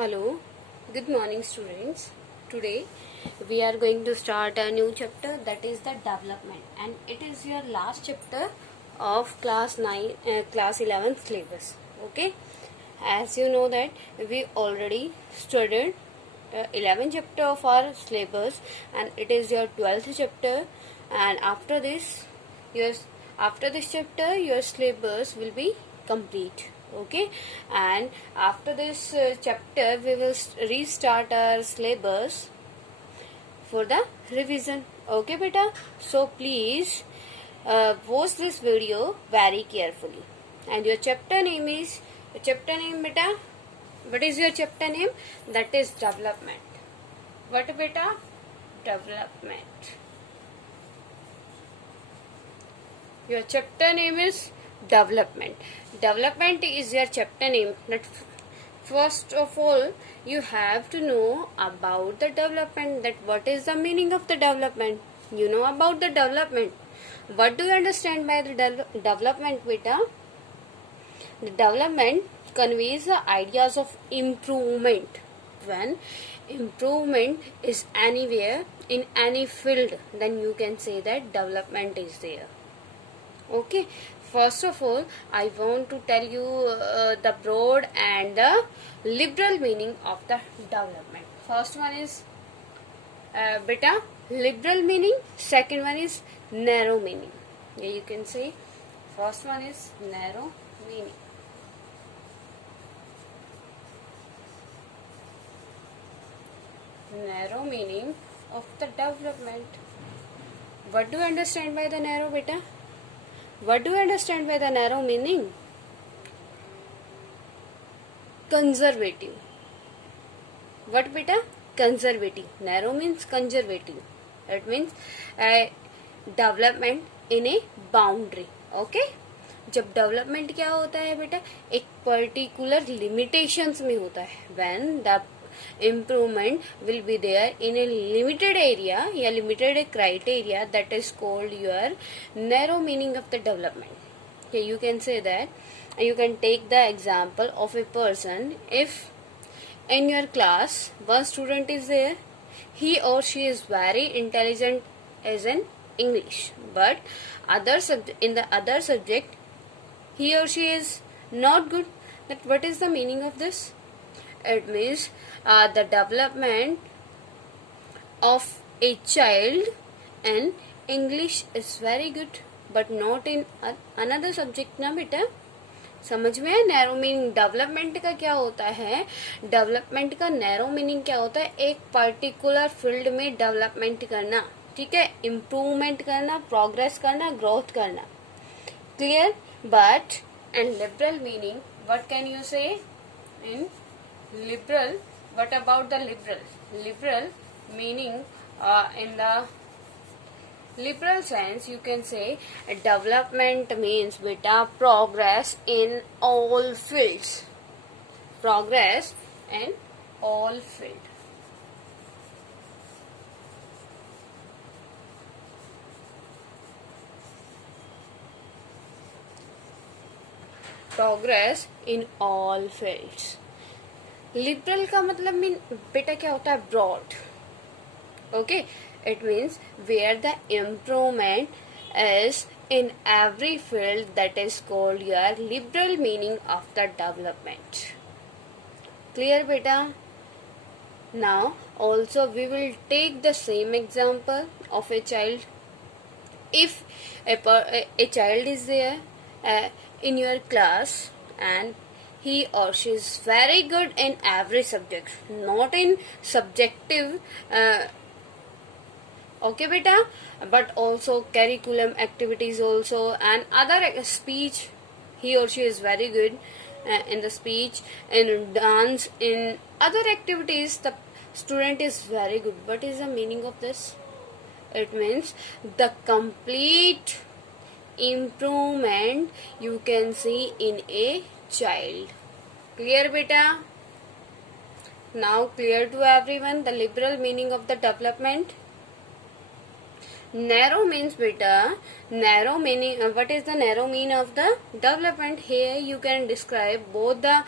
Hello, good morning students. Today we are going to start a new chapter, that is the development, and it is your last chapter of class 11 syllabus. Okay, as you know that we already studied 11 chapter of our syllabus, and it is your 12th chapter, and your after this chapter your syllabus will be complete. Okay, and after this chapter we will restart our syllabus for the revision. Okay beta, so please watch this video very carefully. And your chapter name is beta, what is your chapter name? That is development. What beta? Development. Your chapter name is development. Development is your chapter name. First of all, you have to know about the development, that what is the meaning of the development. You know about the development. What do you understand by the development, beta? The development conveys the ideas of improvement. When improvement is anywhere in any field, then you can say that development is there. Okay, first of all I want to tell you the broad and the liberal meaning of the development. First one is beta liberal meaning, second one is narrow meaning. Yeah, you can say first one is narrow meaning. Narrow meaning of the development. What do you understand by the narrow, beta? What do you understand by the narrow meaning? Conservative. What beta? Conservative. Narrow means conservative. It means development in a boundary. Okay? जब development क्या होता है बेटा, एक particular limitations में होता है. When the improvement will be there in a limited area या limited criteria, that is called your narrow meaning of the development. Okay, you can say that. You can take the example of a person. If in your class one student is there, he or she is very intelligent as in English, but in the other subject he or she is not good. That what is the meaning of this? It means the development of a child in English is very good, but not in another subject ना बेटा. समझ में है narrow meaning development का क्या होता है? Development का नैरो मीनिंग क्या होता है? एक पर्टिकुलर फील्ड में डेवलपमेंट करना, ठीक है, इम्प्रूवमेंट करना, प्रोग्रेस करना, ग्रोथ करना. Clear? But and liberal meaning, what can you से इन liberal? What about the liberal meaning? In the liberal sense you can say development means beta progress in all fields. Progress in all field. Progress in all fields. Liberal का मतलब mean बेटा क्या होता है? Broad. Okay, it means where the improvement is in every field, that is called your liberal meaning of the development. Clear बेटा? Now also we will take the same example of a child. If a child is there in your class and he or she is very good in every subject, not in subjective okay beta, but also curriculum activities also and other speech. He or she is very good in the speech, in dance, in other activities. The student is very good. What is the meaning of this? It means the complete improvement you can see in a child. Clear beta? Now clear to everyone the liberal meaning of the development. Narrow means beta, narrow meaning, what is the narrow mean of the development? Here you can describe both the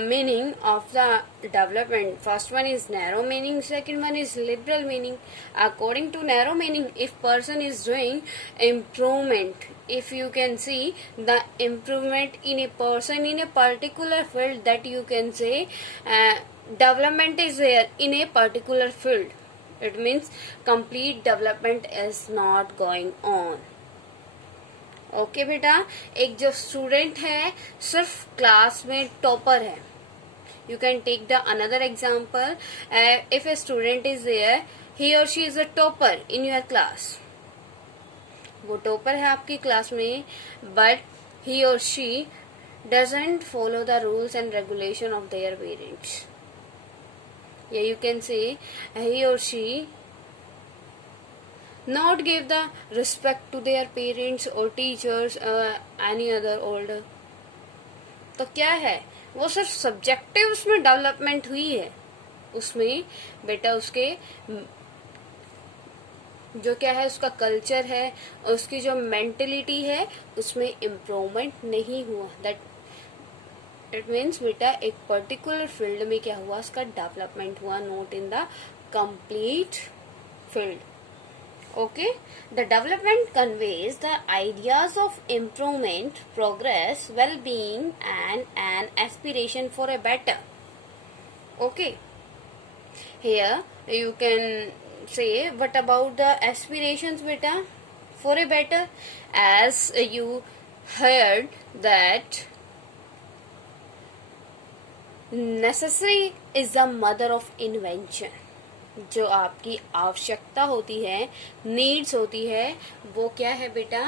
meaning of the development. First one is narrow meaning, second one is liberal meaning. According to narrow meaning, if person is doing improvement, if you can see the improvement in a person in a particular field, that you can say development is there in a particular field. It means complete development is not going on. Okay बेटा, एक जो student है सिर्फ class में topper है, you can take the another example. If a student is there, he or she is a topper in your class. वो topper है आपकी क्लास में, but he or she doesn't follow the rules and regulation of their parents. Yeah, you can say he or she not give the respect to their parents or teachers or any other older. तो क्या है, वो सिर्फ subjective उसमें development हुई है, उसमें बेटा उसके जो क्या है उसका कल्चर है, उसकी जो मेंटेलिटी है उसमें इम्प्रूवमेंट नहीं हुआ. दैट इट मीन्स बेटा एक पर्टिकुलर फील्ड में क्या हुआ, उसका डेवलपमेंट हुआ, not in the complete field. Okay, the development conveys the ideas of improvement, progress, well being and N aspiration for a better. Okay, here you can say what about the aspirations beta for a better, as you heard that necessary is the mother of invention. जो आपकी आवश्यकता होती है, needs होती है, वो क्या है बेटा,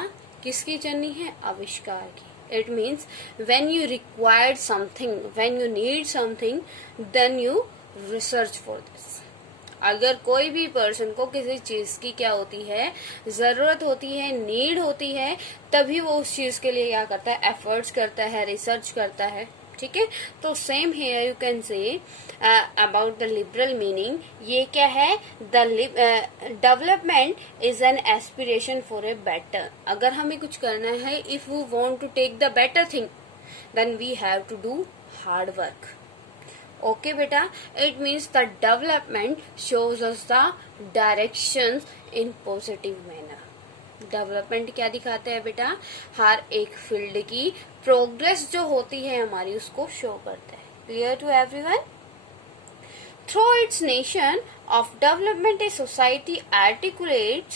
किसकी जननी है, आविष्कार की. It means when you require something, when you need something, then you research for this. अगर कोई भी पर्सन को किसी चीज की क्या होती है, जरूरत होती है, नीड होती है, तभी वो उस चीज के लिए क्या करता है, एफर्ट्स करता है, रिसर्च करता है. ठीक है, तो same here you can say about the liberal meaning. ये क्या है, the development is an aspiration for a better. अगर हमें कुछ करना है, if we want to take the better thing, then we have to do hard work. Okay beta, it means the development shows us the directions in positive manner. Development क्या दिखाते हैं बेटा, हर एक फील्ड की प्रोग्रेस जो होती है हमारी उसको शो करता है. Clear to everyone? Through its nation of development a society articulates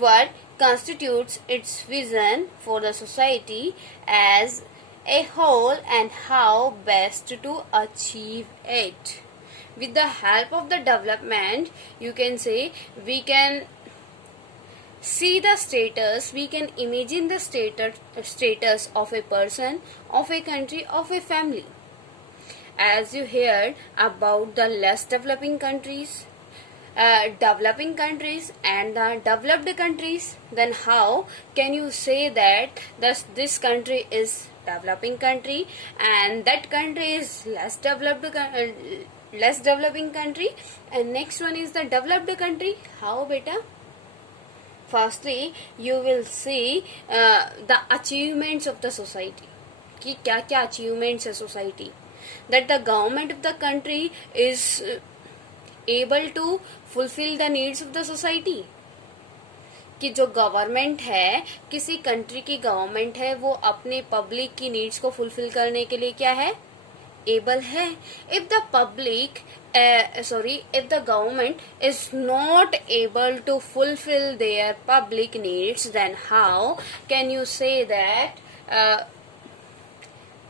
what constitutes its vision for the society as a whole and how best to achieve it. With the help of the development, you can say we can see the status, we can imagine the status of a person, of a country, of a family. As you heard about the less developing countries, developing countries and the developed countries, then how can you say that this country is developing country and that country is less developing country, and next one is the developed country? How beta? Firstly you will see the achievements of the society, कि क्या क्या achievements है society, that the government of the country is able to fulfill the needs of the society. कि जो government है, किसी country की government है, वो अपने पब्लिक की नीड्स को फुलफिल करने के लिए क्या है, एबल है. If the public if the government is not able to fulfill their public needs, then how can you say that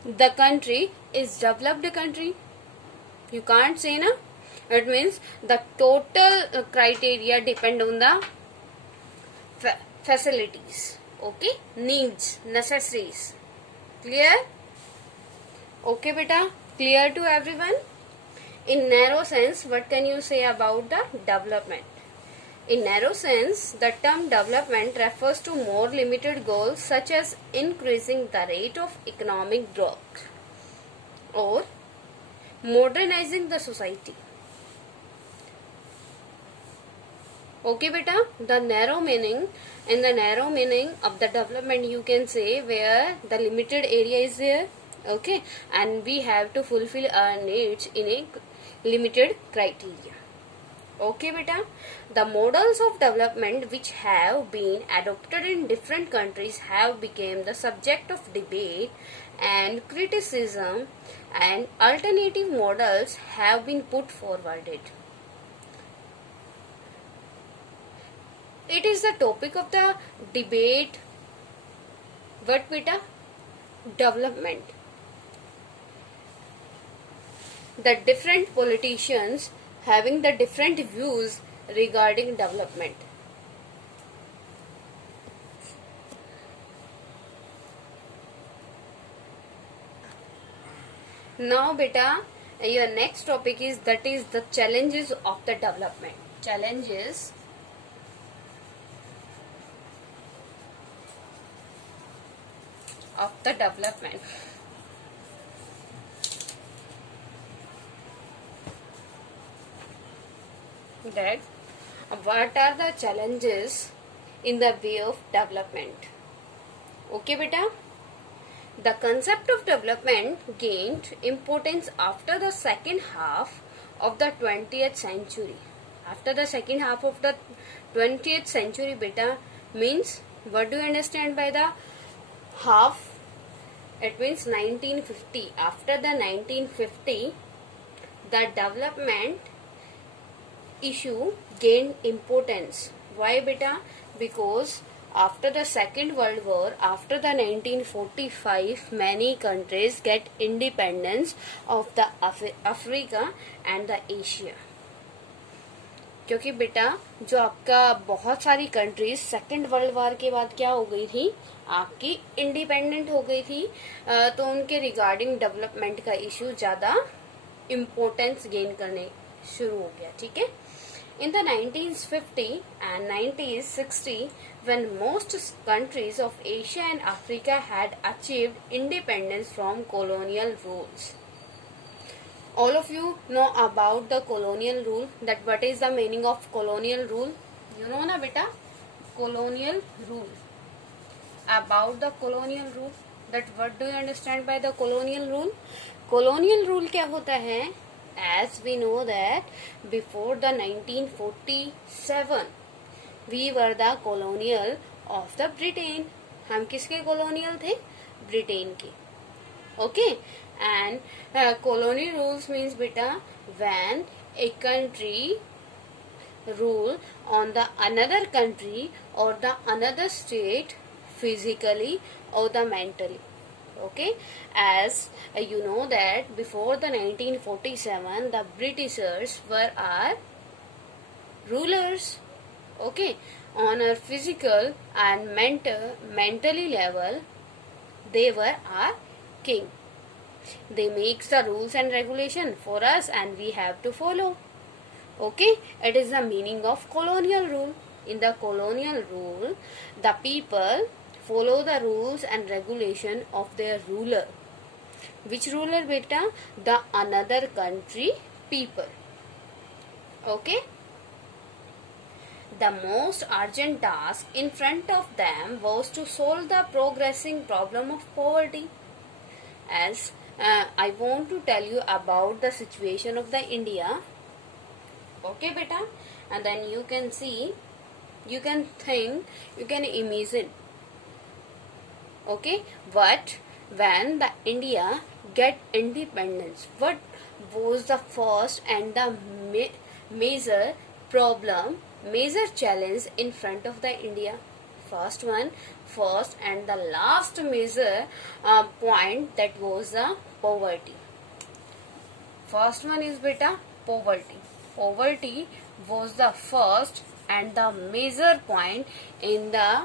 the country is developed country? You can't say na. It means the total criteria depend on the facilities, okay, needs, necessities. Clear? Okay beta, clear to everyone? In narrow sense, what can you say about the development? In narrow sense, the term development refers to more limited goals such as increasing the rate of economic growth or modernizing the society. Okay beta, the narrow meaning, in the narrow meaning of the development you can say where the limited area is there, okay, and we have to fulfill our needs in a limited criteria. Okay beta, the models of development which have been adopted in different countries have become the subject of debate and criticism, and alternative models have been put forwarded. It is the topic of the debate. What beta? Development. The different politicians having the different views regarding development. Now beta, your next topic is that is the challenges of the development. Challenges of the development. That what are the challenges in the way of development? Okay beta, the concept of development gained importance after the second half of the 20th century. After the second half of the 20th century beta means, what do you understand by the half? It means 1950. After the 1950, the development issue gained importance. Why beta? Because after the Second World War, after the 1945, many countries get independence of the Africa and the Asia. क्योंकि बेटा जो आपका बहुत सारी countries second world war के बाद क्या हो गई थी, आपकी इंडिपेंडेंट हो गई थी, तो उनके रिगार्डिंग डेवलपमेंट का इश्यू ज्यादा इम्पोर्टेंस गेन करने शुरू हो गया. ठीक है. In the 1950 and 1960, when most countries of Asia and Africa had achieved independence from colonial rules. All of you know about the colonial rule. That what is the meaning of colonial rule? You know na beta? Colonial rule. About the colonial rule. That what do you understand by the colonial rule? Colonial rule क्या होता है? As we know that before the 1947 we were the colonial of the Britain. हम किसके colonial थे? Britain के. Okay. And colony rules means beta when a country rule on the another country or the another state physically or the mentally. Okay, as you know that before the 1947 the Britishers were our rulers. Okay, on a physical and mentally level they were our king. They make the rules and regulation for us and we have to follow. Okay, it is the meaning of colonial rule. In the colonial rule, the people follow the rules and regulation of their ruler. Which ruler beta? The another country people. Okay. The most urgent task in front of them was to solve the progressing problem of poverty. As I want to tell you about the situation of the India. Okay beta, and then you can see, you can think, you can imagine. Okay, what when the India get independence, what was the first and the major problem, major challenge in front of the India? First and the last major point, that was the poverty. First one is beta poverty. Poverty was the first and the major point in the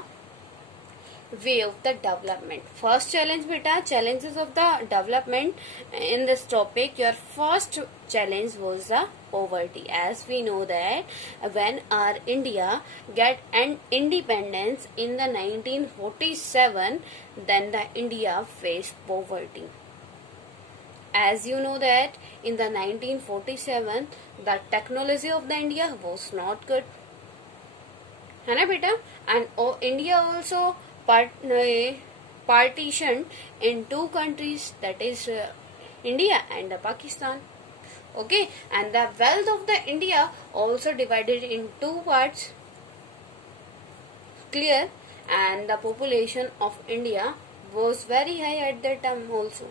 way of the development. First challenge beta, challenges of the development in this topic. Your first challenge was the poverty. As we know that when our India get an independence in the 1947, then the India faced poverty. As you know that in the 1947 the technology of the India was not good. है ना बेटा. And India also partitioned in two countries, that is India and Pakistan. Okay, and the wealth of the India also divided in two parts. Clear. And the population of India was very high at that time also.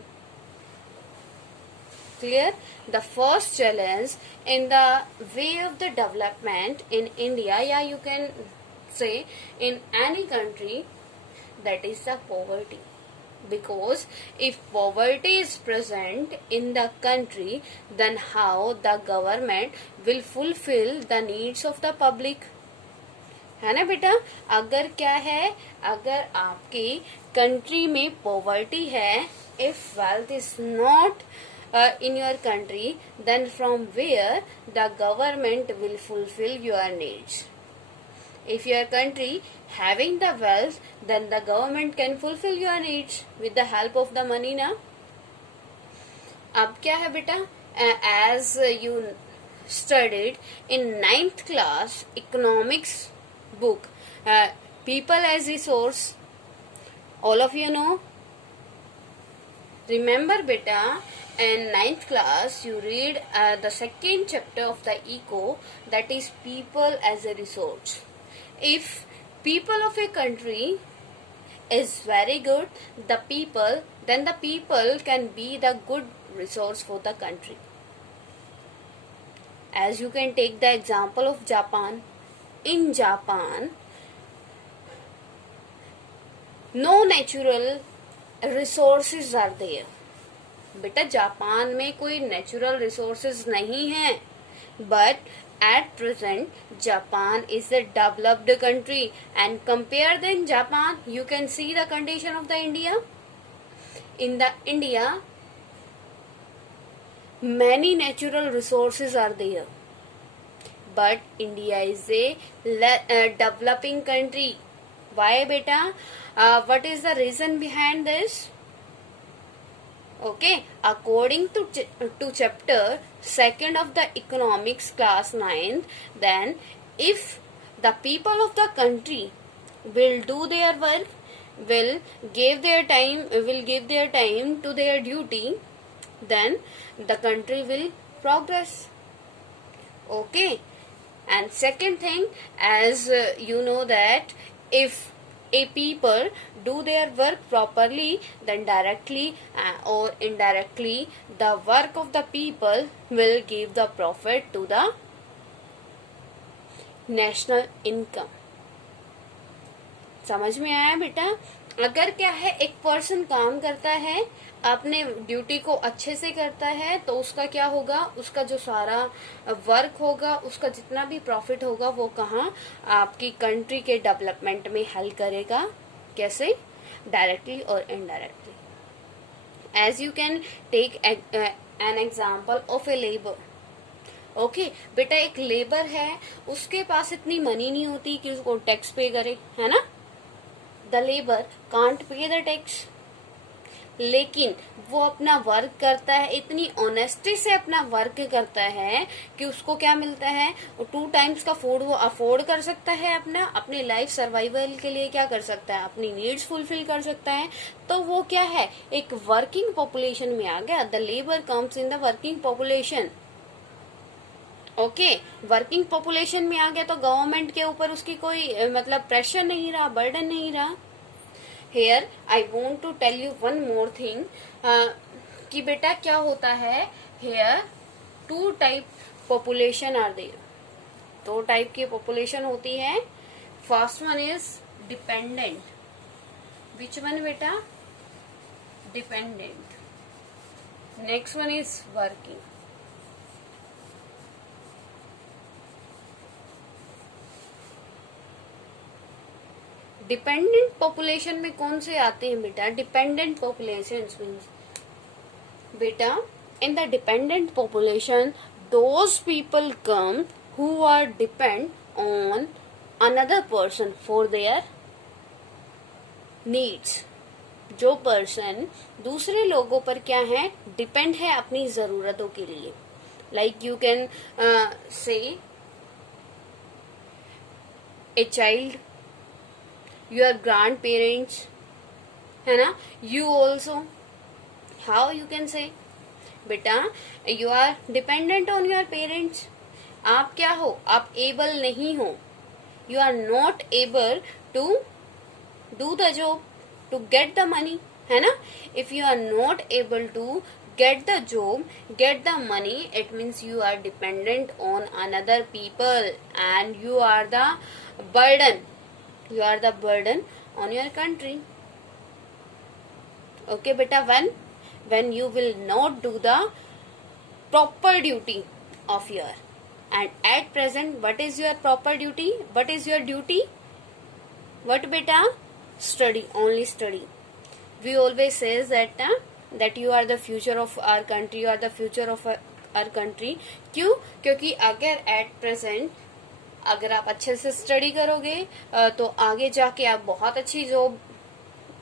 Clear. The first challenge in the way of the development in India, yeah, you can say in any country, that is the poverty. Because if poverty is present in the country, then how the government will fulfill the needs of the public. है ना बेटा. अगर क्या है, अगर आपकी country में poverty है, if wealth is not in your country, then from where the government will fulfill your needs. If your country having the wealth, then the government can fulfill your needs with the help of the money ना. अब क्या है बेटा, as you studied in 9th class economics book, people as resource, all of you know. Remember beta, in 9th class you read the second chapter of the eco, that is people as a resource. If people of a country is very good, then the people can be the good resource for the country. As you can take the example of Japan. In Japan, no natural resources are there. बेटा Japan में कोई natural resources नहीं है, but at present Japan is a developed country and compare then Japan you can see the condition of the India. In the India many natural resources are there, but India is a developing country. Why beta? What is the reason behind this? Okay, according to chapter 2nd of the economics class 9th, then if the people of the country will do their work, will give their time to their duty, then the country will progress. Okay, and second thing, as you know that if a people do their work properly, then directly or indirectly the work of the people will give the profit to the national income. समझ में आया बेटा. अगर क्या है, एक person काम करता है, अपने ड्यूटी को अच्छे से करता है, तो उसका क्या होगा, उसका जो सारा वर्क होगा, उसका जितना भी प्रॉफिट होगा, वो कहाँ, आपकी कंट्री के डेवलपमेंट में हेल्प करेगा. कैसे? डायरेक्टली और indirectly. As you can take an example of a labour. Okay बेटा, एक लेबर है, उसके पास इतनी मनी नहीं होती कि उसको टैक्स पे करे, है ना. The labour can't pay the tax, लेकिन वो अपना वर्क करता है, इतनी ऑनेस्टी से अपना वर्क करता है कि उसको क्या मिलता है, 2 टाइम्स का फूड वो अफोर्ड कर सकता है, अपने लाइफ सर्वाइवल के लिए क्या कर सकता है, अपनी नीड्स फुलफिल कर सकता है. तो वो क्या है, एक वर्किंग पॉपुलेशन में आ गया. The labour comes in the working population. Okay, working population में आ गया तो गवर्नमेंट के ऊपर उसकी कोई मतलब प्रेशर नहीं रहा, बर्डन नहीं रहा. Here I want to tell you one more thing, कि बेटा क्या होता है. Here 2 type population are there. 2 type की पॉपुलेशन होती है. First one is dependent. Which one बेटा? Dependent. Next one is working. Dependent population में कौन से आते हैं बेटा? डिपेंडेंट पॉपुलेशन मीन्स बेटा, in the dependent population those people come who are depend on another person for their needs. जो person दूसरे लोगों पर क्या है, डिपेंड है अपनी जरूरतों के लिए. लाइक यू कैन से a child, your grandparents, है ना, you also. How you can say? बेटा you are dependent on your parents. आप क्या हो, आप able नहीं हो, you are not able to do the job, to get the money, है ना. If you are not able to get the job, get the money, it means you are dependent on another people and you are the burden, you are the burden on your country. Okay beta, when you will not do the proper duty of your, and at present what is your proper duty, what is your duty, what beta, study, only study. We always says that you are the future of our country, you are the future of our country. क्यों? क्योंकि अगर at present अगर आप अच्छे से study करोगे तो आगे जाके आप बहुत अच्छी जॉब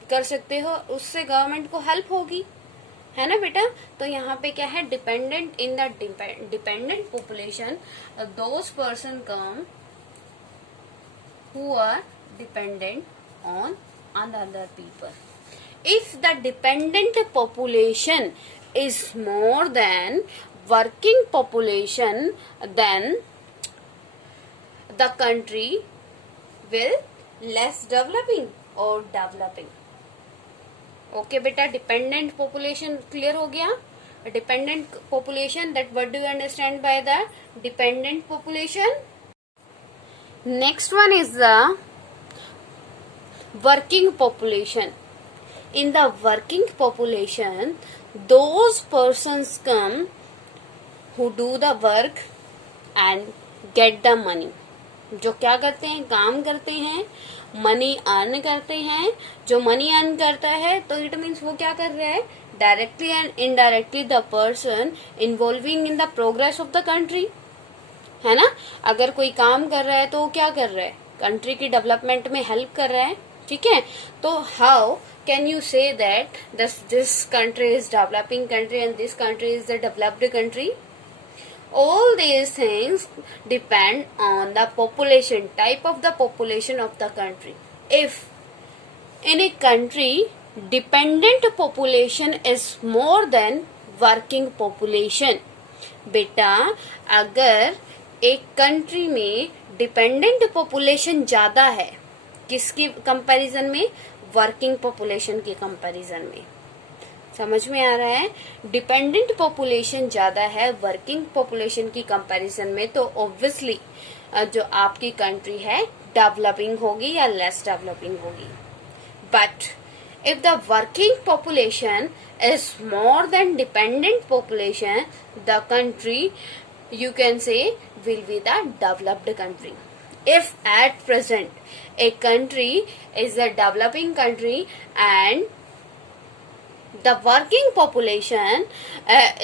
कर सकते हो, उससे गवर्नमेंट को हेल्प होगी, है ना बेटा. तो यहाँ पे क्या है, dependent in the dependent population those person come who are dependent on other people. If the dependent population is more than working population, then the country will less developing or developing. Okay beta, dependent population clear हो गया. Dependent population, that what do you understand by the dependent population? Next one is the working population. In the working population, those persons come who do the work and get the money. जो क्या करते हैं, काम करते हैं, money earn करते हैं. जो मनी अर्न करता है तो इट मीन्स वो क्या कर रहा है, directly and indirectly the person involving in the progress of the country, है ना. अगर कोई काम कर रहा है तो वो क्या कर रहा है, कंट्री की डेवलपमेंट में हेल्प कर रहा है. ठीक है, तो how can you say that this country is developing country and this country is the developed country? All these things depend on the population, type of the population of the country. If in a country dependent population is more than working population, बेटा अगर एक country में dependent population ज्यादा है, किसकी comparison में, working population के comparison में. समझ में आ रहा है, डिपेंडेंट पॉपुलेशन ज्यादा है वर्किंग पॉपुलेशन की कंपैरिजन में, तो ऑब्वियसली जो आपकी कंट्री है डेवलपिंग होगी या लेस डेवलपिंग होगी. But if the working population is more than dependent population, the country you can say will be the developed country. If at present a country is a developing country and the working population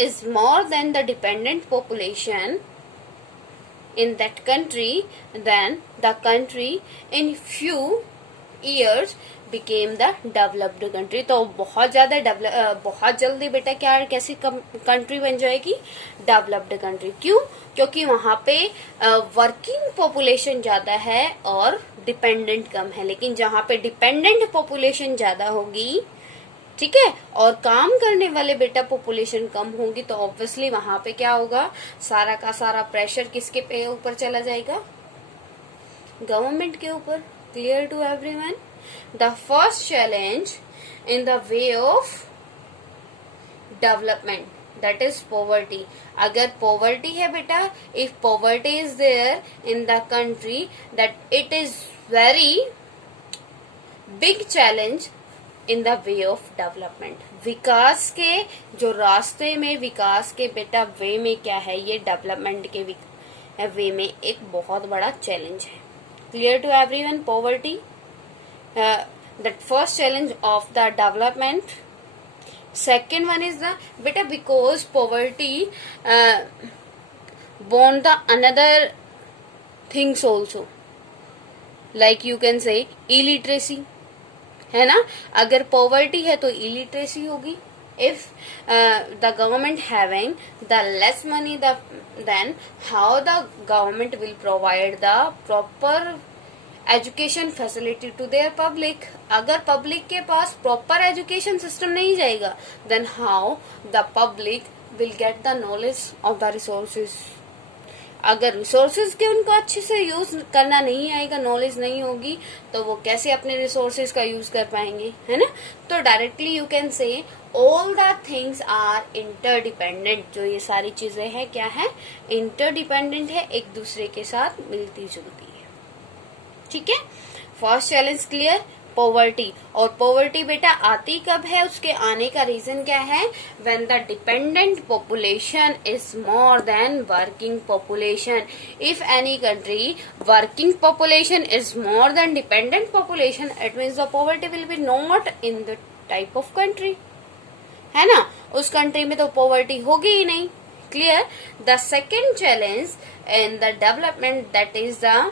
is more than the dependent population in that country, then the country in few years became the developed country. तो बहुत जल्दी बेटा क्या कैसी country बन जाएगी, developed country. क्यों? क्योंकि वहां पे वर्किंग पॉपुलेशन ज्यादा है और डिपेंडेंट कम है. लेकिन जहां पे डिपेंडेंट पॉपुलेशन ज्यादा होगी, ठीक है, और काम करने वाले बेटा पॉपुलेशन कम होगी, तो ऑब्वियसली वहां पे क्या होगा, सारा का सारा प्रेशर किसके पे ऊपर चला जाएगा, गवर्नमेंट के ऊपर. Clear to everyone? The first challenge in the way of development, that is poverty. अगर पॉवर्टी है बेटा, if poverty is there in the country, that it is very big challenge in the way of development. विकास के जो रास्ते में, विकास के बेटा वे में क्या है, ये डेवलपमेंट के वे में एक बहुत बड़ा चैलेंज है. Clear to everyone? Poverty that first challenge of the development. Second one is the बेटा because poverty born the another things also, like you can say illiteracy, है ना. अगर पॉवर्टी है तो इलिटरेसी होगी. If the government having the less money, then how the government will provide the proper education facility to their public. अगर public के पास proper education system नहीं जाएगा, then how the public will get the knowledge of the resources. अगर resources के उनको अच्छे से यूज करना नहीं आएगा, नॉलेज नहीं होगी, तो वो कैसे अपने रिसोर्सेज का यूज कर पाएंगे, है ना. तो directly you can say all the things are interdependent. जो ये सारी चीजें हैं क्या है, इंटरडिपेंडेंट है, एक दूसरे के साथ मिलती जुलती है. ठीक है. First challenge clear, poverty. और पॉवर्टी बेटा आती कब है, उसके आने का रीजन क्या है, when the dependent population is more than working population. If any country working population is more than dependent population, it means the poverty will be not in the type of country, है ना. उस country में तो poverty होगी ही नहीं. Clear. The second challenge in the development that is the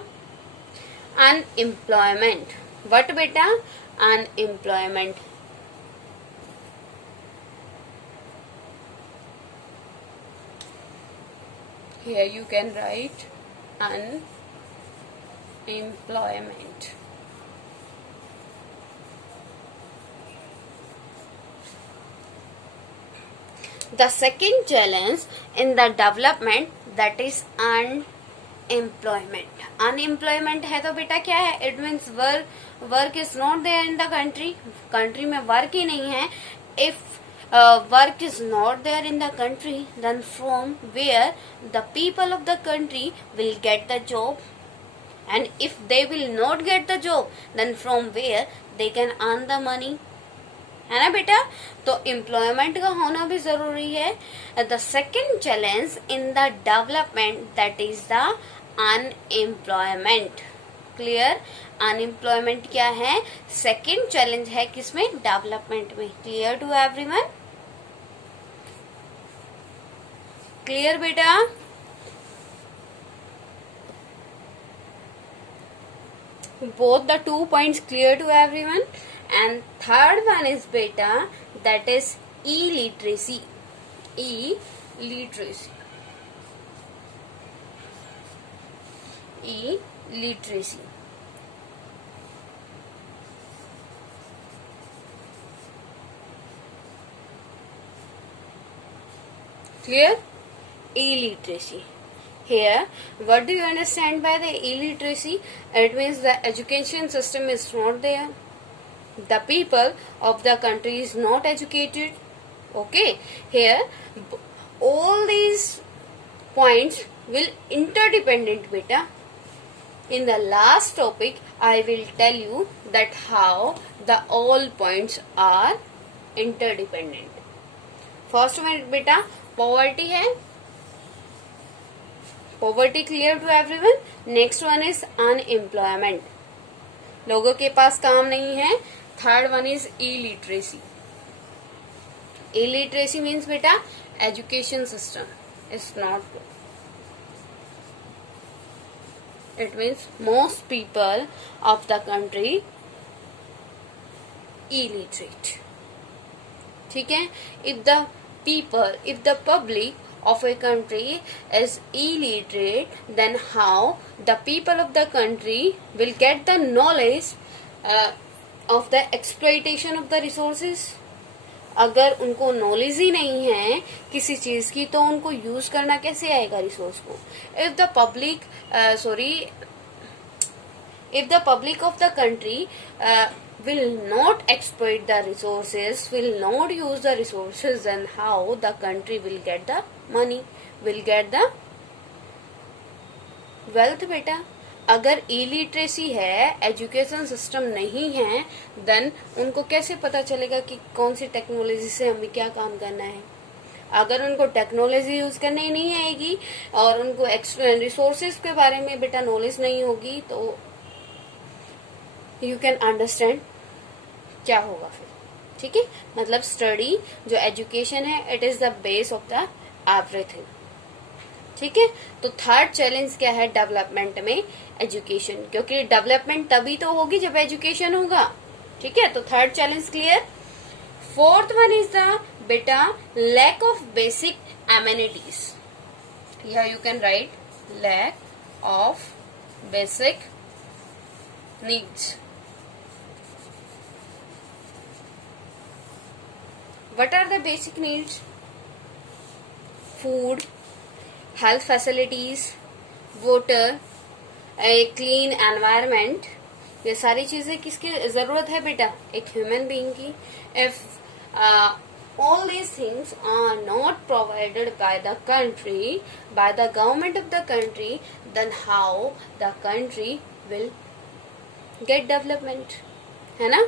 unemployment. What beta? Unemployment. Here you can write unemployment. The second challenge in the development that is unemployment. Unemployment है तो बेटा क्या है, it means work is not there in the country. Country में work ही नहीं है. If work is not there in the country, then from where the people of the country will get the job, and if they will not get the job, then from where they can earn the money, है ना बेटा. तो employment का होना भी जरूरी है. The second challenge in the development that is the unemployment. Clear. Unemployment क्या है, सेकेंड चैलेंज है किसमें, डेवलपमेंट में. Clear to everyone. क्लियर बेटा. both the 2 points clear to everyone. And third one is beta, that is illiteracy. Illiteracy. Illiteracy. Clear. Illiteracy. Here, what do you understand by the illiteracy? It means the education system is not there. The people of the country is not educated. Okay. Here, all these points will interdependent beta. In the last topic, I will tell you that how the all points are interdependent. First one beta, poverty है. Poverty clear to everyone. Next one is unemployment. लोगों के पास काम नहीं है. Third one is illiteracy. Illiteracy means beta education system is not good. It means most people of the country illiterate. ठीक है. If the public of a country is illiterate, then how the people of the country will get the knowledge of the exploitation of the resources. अगर उनको knowledge ही नहीं है किसी चीज की, तो उनको यूज करना कैसे आएगा रिसोर्स को. If the public of the country will not exploit the resources, will not use the resources, then how the country will get the money, will get the wealth बेटा. अगर illiteracy है, education system नहीं है, then उनको कैसे पता चलेगा कि कौन सी टेक्नोलॉजी से हमें क्या काम करना है. अगर उनको टेक्नोलॉजी यूज करनी नहीं आएगी और उनको रिसोर्सेज के बारे में बेटा नॉलेज नहीं होगी, तो यू कैन अंडरस्टैंड क्या होगा फिर. ठीक है. मतलब स्टडी जो एजुकेशन है, it is the base of the everything. ठीक है. तो थर्ड चैलेंज क्या है डेवलपमेंट में, एजुकेशन. क्योंकि डेवलपमेंट तभी तो होगी जब एजुकेशन होगा. ठीक है. तो third challenge clear. Fourth one is the बेटा lack of basic amenities. Here you can write lack of basic needs. What are the basic needs? Food, health facilities, water, a clean environment. ये सारी चीजें किसकी जरूरत है बेटा? एक human being की. If all these things are not provided by the country, by the government of the country, then how the country will get development? है ना?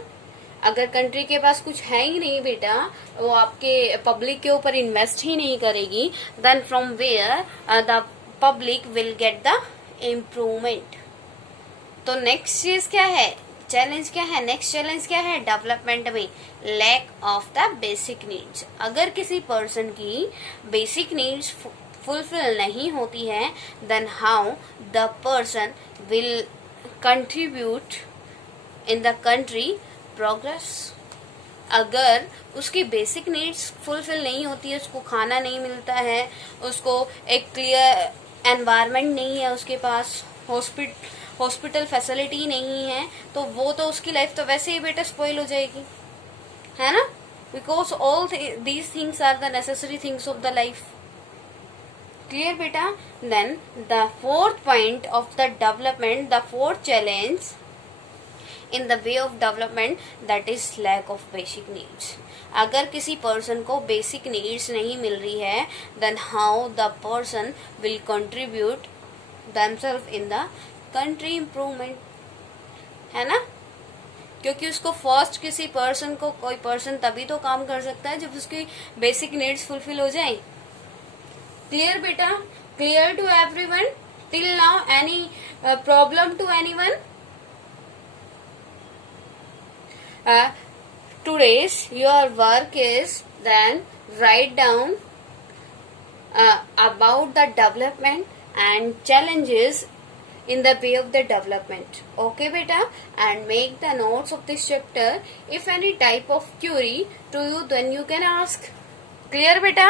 अगर कंट्री के पास कुछ है ही नहीं बेटा, वो आपके पब्लिक के ऊपर इन्वेस्ट ही नहीं करेगी, then from where the public will get the improvement. तो नेक्स्ट चीज क्या है, चैलेंज क्या है, नेक्स्ट चैलेंज क्या है डेवलपमेंट में? Lack of the basic needs. अगर किसी पर्सन की बेसिक नीड्स फुलफिल नहीं होती है, then how the person will contribute in the country progress. अगर उसकी बेसिक नीड्स फुलफिल नहीं होती है, उसको खाना नहीं मिलता है, उसको एक क्लियर एनवायरनमेंट नहीं है, उसके पास हॉस्पिटल फैसिलिटी नहीं है, तो वो तो उसकी लाइफ तो वैसे ही बेटा स्पॉइल हो जाएगी, है ना? Because all these things are the necessary things of the life. Clear बेटा? Then the fourth point of the development, the fourth challenge in the way of development, that is lack of basic needs. अगर किसी person को basic needs नहीं मिल रही है, then how the person will contribute themselves in the country improvement, है ना? क्योंकि उसको फर्स्ट किसी पर्सन को, कोई पर्सन तभी तो काम कर सकता है जब उसकी बेसिक नीड्स फुलफिल हो जाए. क्लियर बेटा? Clear to everyone till now? Any problem to anyone? Today's your work is then write down about the development and challenges in the way of the development. Okay beta? And make the notes of this chapter. If any type of query to you, then you can ask. Clear beta?